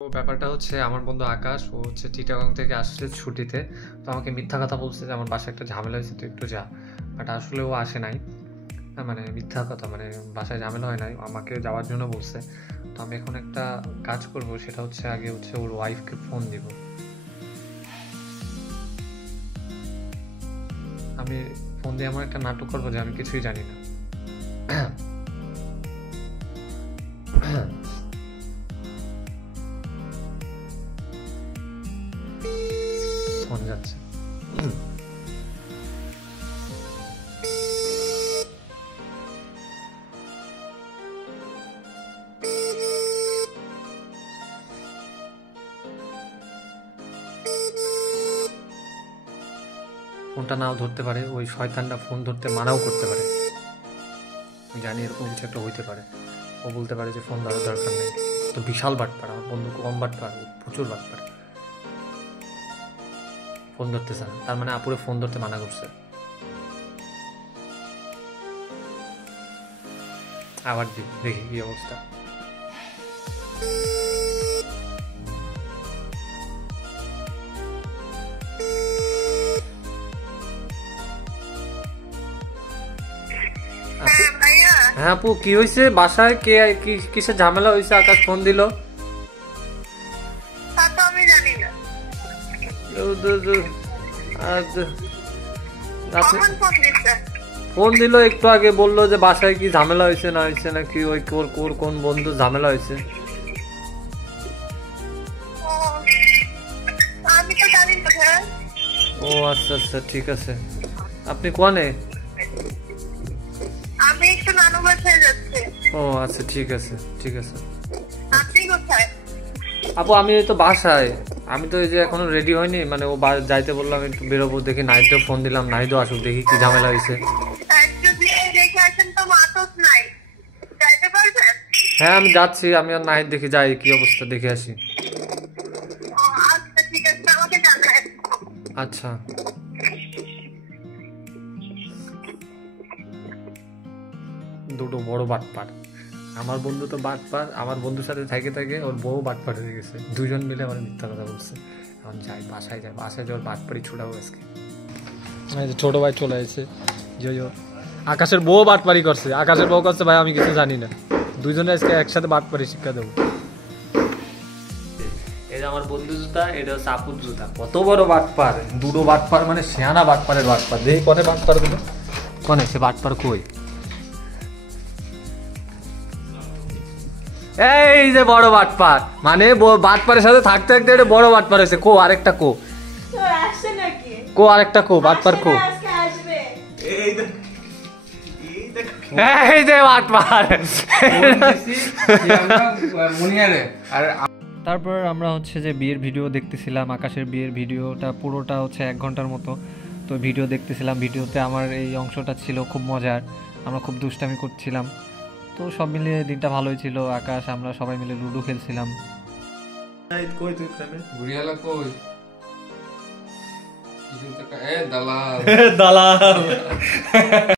তো ব্যাপারটা হচ্ছে আমার বন্ধু আকাশ ও হচ্ছে চিটাগাং থেকে আসছে ছুটিতে। তো আমাকে মিথ্যা কথা বলছে যে আমার বাসায় একটা ঝামেলা হয়েছে, তো একটু যা। বাট আসলে ও আসে নাই। মানে মিথ্যা কথা, মানে বাসায় ঝামেলা হয় নাই, আমাকে যাওয়ার জন্য বলছে। তো আমি এখন একটা কাজ করব, সেটা হচ্ছে আগে হচ্ছে ওর ওয়াইফকে ফোন দিব। আমি ফোন দিয়ে এমন একটা নাটক করবো যে আমি কিছুই জানি না। ফোন যাচ্ছে। ফোনটা নাও ধরতে পারে, ওই শয়তানটা ফোন ধরতে মানাও করতে পারে। আমি জানি এরকম কিছু একটা হইতে পারে। ও বলতে পারে যে ফোন ধরার দরকার নেই। তো বিশাল বাটপার, আমার বন্ধু কম বাটপার, ও প্রচুর বাটপার। ফোন ধরতেছে না, তার মানে আপুরে ফোন ধরতে মানা করছে। আবার দেখি কি অবস্থা। আপু, হ্যাঁ আপু, কি হয়েছে বাসায়? কে কিসের ঝামেলা হয়েছে? আকাশ ফোন দিল। ফোন দিল একটু আগে, বললো যে বাসায় কি ঝামেলা হয়েছে না হয়েছে নাকি ওই কোন বন্ধু ঝামেলা হয়েছে। ও আচ্ছা আচ্ছা, ঠিক আছে। আপনি কোয়ানে? আমি একটু নানু বাসায় যাচ্ছি। ও আচ্ছা, ঠিক আছে ঠিক আছে। আপনি কোথায়? আপু আমি তো বাসায়। আমি তো এই যে এখনো রেডি হয়নি, মানে ও যাইতে বললাম একটু বেরোবো, দেখি নাহিদকে ফোন দিলাম, নাহিদও আসুক, দেখি কি ঝামেলা হয়েছে। দেখে আসেন তো, মাতস নাই, যাইতে পারবেন? হ্যাঁ আমি যাচ্ছি, আমি আর নাহিদ দেখি যাই কি অবস্থা, দেখে আসি। আচ্ছা ঠিক আছে, আমাকে জানাবেন। আচ্ছা। দুটো বড় বাটপার। আমার বন্ধু তো বাটপার, আমার বন্ধুর সাথে থাকে থাকে ওর বউ বাটপার হয়ে গেছে, দুজন মিলে আমার মিথ্যা কথা বলছে। এখন যাই বাসায়, বাসায় যাওয়ার বাটপারি ছুটাবো আজকে। ছোট ভাই চলে এসেছে। আকাশের বউ বাটপারি করছে, আকাশের বউ করছে ভাই আমি কিছু জানি না। দুজনে আজকে একসাথে বাটপারি শিক্ষা দেবো। এটা আমার বন্ধু জুতা, এটা হচ্ছে আপুর জুতা। কত বড় বাটপার, দুটো বাটপার, মানে সেয়ানা বাটপারের বাটপার। দেখি কনে বাটপার গুলো, কনে সে বাটপার কই? এই যে বড় বাটপার, মানে বাটপারের সাথে থাকতে থাকতে এটা বড় বাটপার হয়েছে। কো আরেকটা, কো কো আরেকটা, কো বাটপার কো? এই যে বাটপার। তারপর আমরা হচ্ছে যে বিয়ের ভিডিও দেখতেছিলাম, আকাশের বিয়ের ভিডিওটা পুরোটা হচ্ছে 1 ঘন্টার মতো। তো ভিডিও দেখতেছিলাম, ভিডিওতে আমার এই অংশটা ছিল খুব মজার, আমরা খুব দুষ্টামি করছিলাম। তো সব মিলিয়ে দিনটা ভালোই ছিল। আকাশ, আমরা সবাই মিলে লুডো খেলছিলাম। কই তুই ফ্রেমে ঘুরিয়ালা কই? দালাল দালাল।